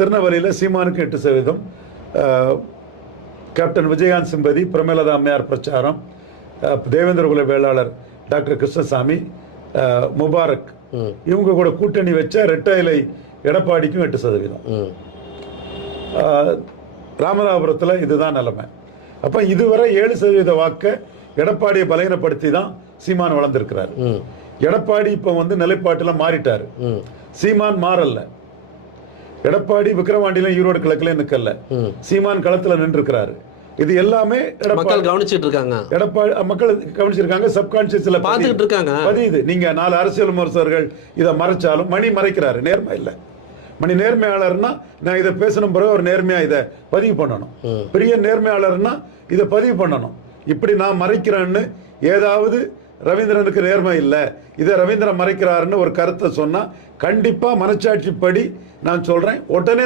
திருநெல்வேலியில் சீமானுக்கு எட்டு சதவீதம் கேப்டன் விஜயகாந்த் சிம்பதி பிரமேலதா அம்மையார் பிரச்சாரம் தேவேந்திர குல வேளாளர் டாக்டர் கிருஷ்ணசாமி முபாரக். இவங்க கூட கூட்டணி வச்ச ரெட்டை இலை எடப்பாடிக்கும் எட்டு சதவீதம். ராமநாதபுரத்தில் இதுதான் நிலைமை. அப்போ இதுவரை ஏழு சதவீத வாக்கை எடப்பாடியை பலகீனப்படுத்தி தான் சீமான் வளர்ந்துருக்கிறார். எடப்பாடி இப்போ வந்து நிலைப்பாட்டில் மாறிட்டார். சீமான் மாறல்ல எடப்பாடி விக்கிரவாண்டியிலும் ஈரோடு கிழக்குலையும் நிற்கல ம். சீமான் களத்தில் நின்றுக்கிறாரு இது எல்லாமே மக்கள் கவனிச்சிட்டு இருக்காங்க. எடப்பாடி மக்கள் கவனிச்சிருக்காங்க சப்கான்சியஸ்ல பார்த்துக்கிட்டு இருக்காங்க. பதியுது நீங்க நாலு அரசியல் விமர்சகர்கள் இதை மறைச்சாலும் மணி மறைக்கிறாரு நேர்மை இல்லை. மணி நேர்மையாளர்னா நான் இதை பேசணும் பிறகு ஒரு நேர்மையா இதை பதிவு பண்ணணும். பெரிய நேர்மையாளர்னா இதை பதிவு பண்ணணும். இப்படி நான் மறைக்கிறேன்னு ஏதாவது ரவீந்திரனுக்கு நேர்மை இல்லை. இதை ரவீந்திரன் மறைக்கிறாருன்னு ஒரு கருத்தை சொன்னா கண்டிப்பா மனச்சாட்சிப்படி நான் சொல்றேன். உடனே